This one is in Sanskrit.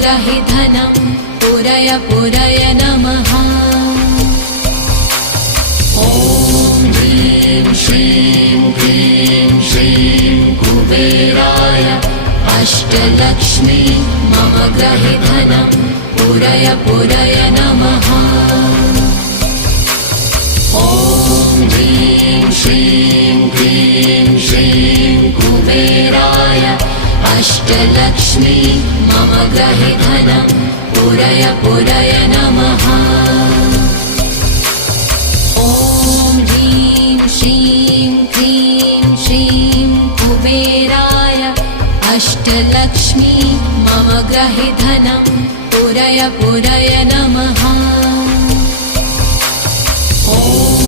ग्रहे धनं पुरय पुरय नमः। ॐ ह्रीं श्रीं क्लीं श्रीं कुबेराय अष्टलक्ष्मी मम ग्रहे धनं पुरय पुरय नमः। ॐ ह्रीं श्रीं क्लीं श्रीं कुबेराय अष्टलक्ष्मी मम ग्रहे धनं पुरय पुरय नमः। ॐ ह्रीं श्रीं क्लीं श्रीं कुबेराय अष्टलक्ष्मी मम ग्रहे धनं पुरय पुरय नमः।